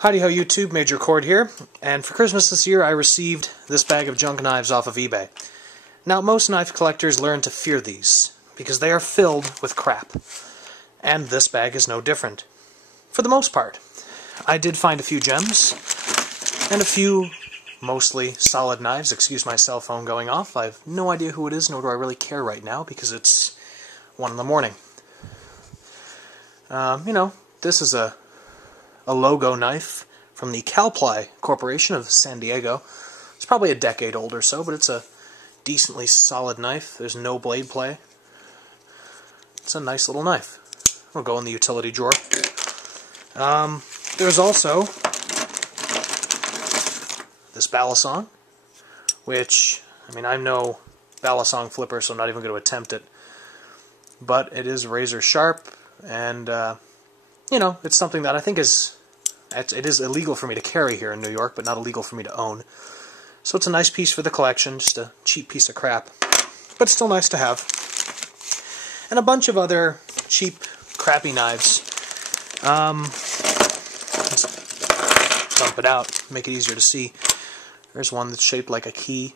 Howdy ho YouTube, Major Cord here, and for Christmas this year I received this bag of junk knives off of eBay. Now most knife collectors learn to fear these, because they are filled with crap. And this bag is no different. For the most part. I did find a few gems, and a few mostly solid knives. Excuse my cell phone going off. I have no idea who it is, nor do I really care right now, because it's 1 in the morning. This is a logo knife from the Calply Corporation of San Diego. It's probably a decade old or so, but it's a decently solid knife. There's no blade play. It's a nice little knife. It'll go in the utility drawer. There's also this balisong, which, I'm no balisong flipper, so I'm not even going to attempt it. But it is razor sharp, and, it's something that I think it is illegal for me to carry here in New York, but not illegal for me to own. So it's a nice piece for the collection, just a cheap piece of crap, but still nice to have. And a bunch of other cheap, crappy knives. Let's dump it out, make it easier to see. There's one that's shaped like a key,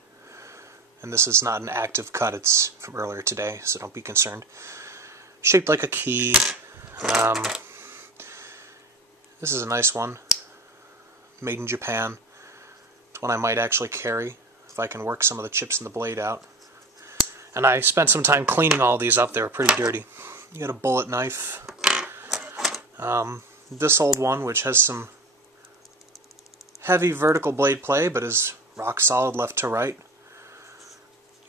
and this is not an active cut, it's from earlier today, so don't be concerned. Shaped like a key. This is a nice one, made in Japan. It's one I might actually carry if I can work some of the chips in the blade out. And I spent some time cleaning all these up. They were pretty dirty. You got a bullet knife. This old one, which has some heavy vertical blade play, but is rock solid left to right.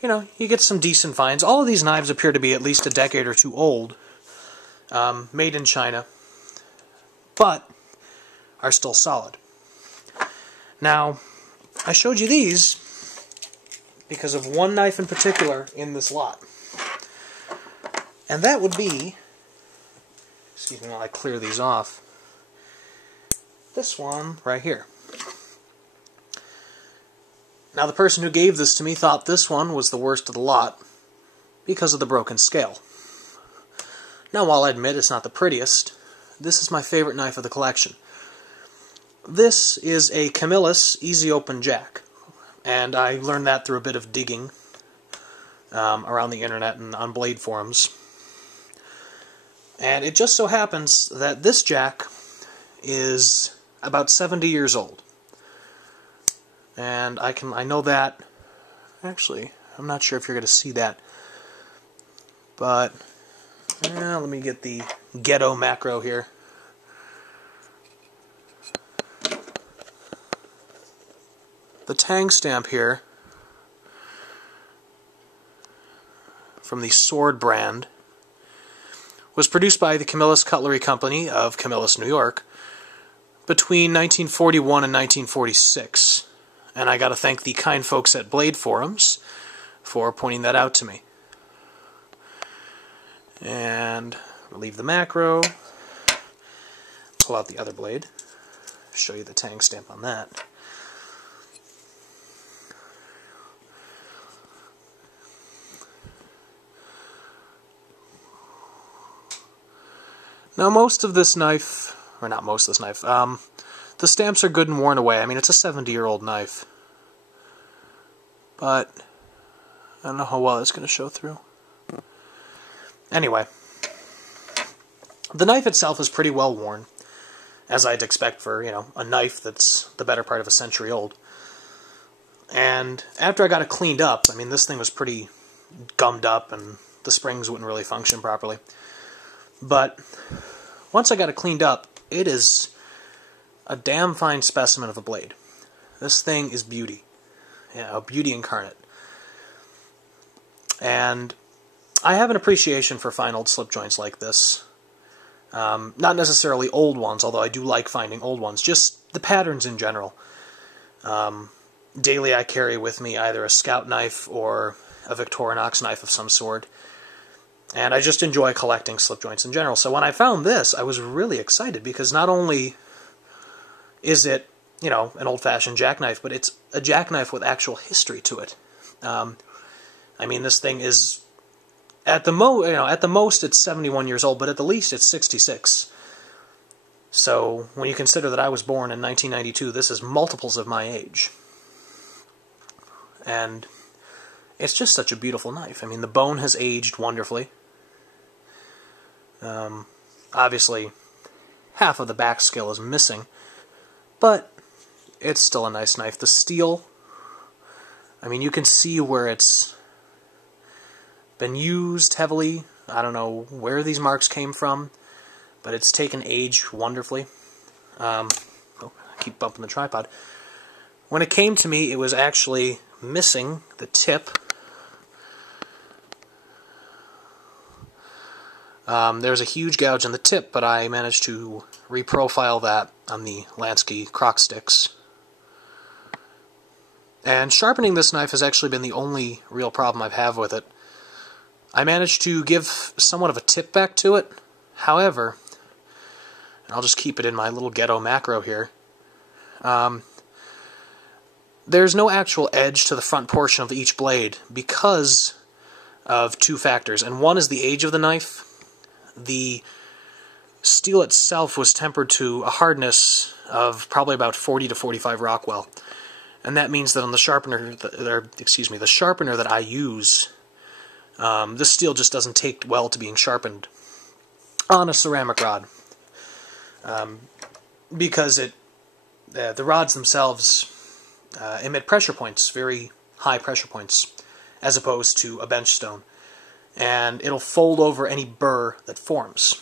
You get some decent finds. All of these knives appear to be at least a decade or two old, made in China, but are still solid. Now, I showed you these because of one knife in particular in this lot. And that would be, excuse me while I clear these off, this one right here. Now the person who gave this to me thought this one was the worst of the lot because of the broken scale. Now while I admit it's not the prettiest, this is my favorite knife of the collection. This is a Camillus easy open jack, and I learned that through a bit of digging around the internet and on blade forums. And it just so happens that this jack is about 70 years old. And I know that, actually, I'm not sure if you're going to see that, but let me get the ghetto macro here. The tang stamp here from the Sword brand was produced by the Camillus Cutlery Company of Camillus, New York between 1941 and 1946. And I gotta thank the kind folks at Blade Forums for pointing that out to me. And relieve the macro, pull out the other blade, show you the tang stamp on that. Now most of this knife, or not most of this knife, the stamps are good and worn away. It's a 70-year-old knife. But I don't know how well it's going to show through. Anyway, the knife itself is pretty well worn, as I'd expect for, a knife that's the better part of a century old. And after I got it cleaned up, this thing was pretty gummed up and the springs wouldn't really function properly. But once I got it cleaned up, it is a damn fine specimen of a blade. This thing is beauty. A beauty incarnate. And I have an appreciation for fine old slip joints like this. Not necessarily old ones, although I do like finding old ones. Just the patterns in general. Daily I carry with me either a scout knife or a Victorinox knife of some sort. And I just enjoy collecting slip joints in general. So when I found this, I was really excited because not only is it, an old-fashioned jackknife, but it's a jackknife with actual history to it. This thing is at the most it's 71 years old, but at the least it's 66. So when you consider that I was born in 1992, this is multiples of my age. And it's just such a beautiful knife. I mean, the bone has aged wonderfully. Obviously, half of the back scale is missing, but it's still a nice knife. The steel, I mean, you can see where it's been used heavily. I don't know where these marks came from, but it's taken age wonderfully. Oh, I keep bumping the tripod. When it came to me, it was actually missing the tip. There's a huge gouge in the tip, but I managed to reprofile that on the Lansky croc sticks. And sharpening this knife has actually been the only real problem I've had with it. I managed to give somewhat of a tip back to it. However, and I'll just keep it in my little ghetto macro here, there's no actual edge to the front portion of each blade because of two factors. And one is the age of the knife. The steel itself was tempered to a hardness of probably about 40 to 45 Rockwell. And that means that on the sharpener, the sharpener that I use, this steel just doesn't take well to being sharpened on a ceramic rod, because the rods themselves emit pressure points, very high pressure points, as opposed to a bench stone, and it'll fold over any burr that forms.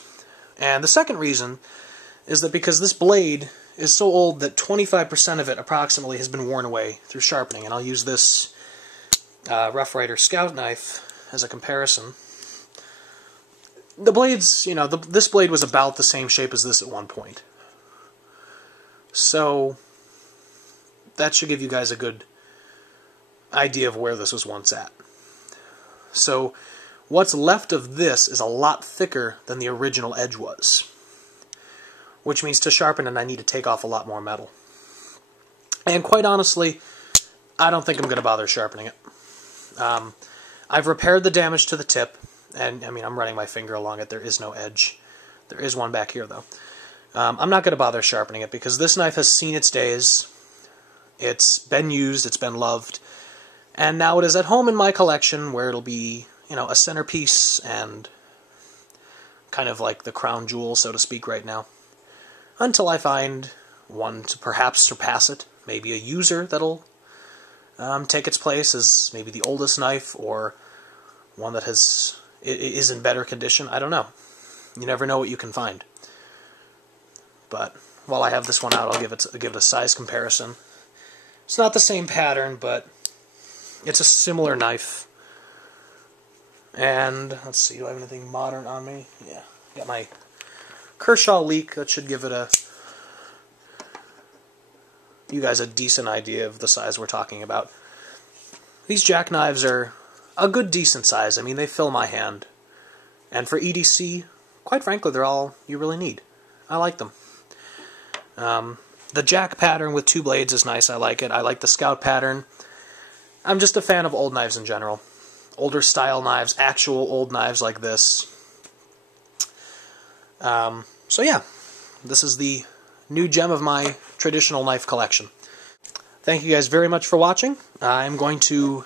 And the second reason is that because this blade is so old that 25% of it approximately has been worn away through sharpening, and I'll use this Rough Rider Scout knife as a comparison. The blades, you know, this blade was about the same shape as this at one point. So that should give you guys a good idea of where this was once at. So what's left of this is a lot thicker than the original edge was, which means to sharpen it I need to take off a lot more metal. And quite honestly, I don't think I'm going to bother sharpening it. I've repaired the damage to the tip, and I mean, I'm running my finger along it. There is no edge. There is one back here, though. I'm not going to bother sharpening it because this knife has seen its days. It's been used, it's been loved, and now it is at home in my collection where it'll be, you know, a centerpiece and kind of like the crown jewel, so to speak, right now. Until I find one to perhaps surpass it. Maybe a user that'll take its place as maybe the oldest knife, or one that is in better condition. I don't know. You never know what you can find. But while I have this one out, I'll give it a size comparison. It's not the same pattern, but it's a similar knife. And let's see, do I have anything modern on me? Yeah, got my Kershaw leak. That should give it you guys a decent idea of the size we're talking about. These jackknives are a good decent size. I mean, they fill my hand. And for EDC, quite frankly, they're all you really need. I like them. The jack pattern with two blades is nice. I like it. I like the Scout pattern. I'm just a fan of old knives in general. Older style knives, actual old knives like this. So yeah, this is the new gem of my traditional knife collection. Thank you guys very much for watching. I'm going to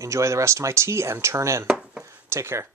enjoy the rest of my tea and turn in. Take care.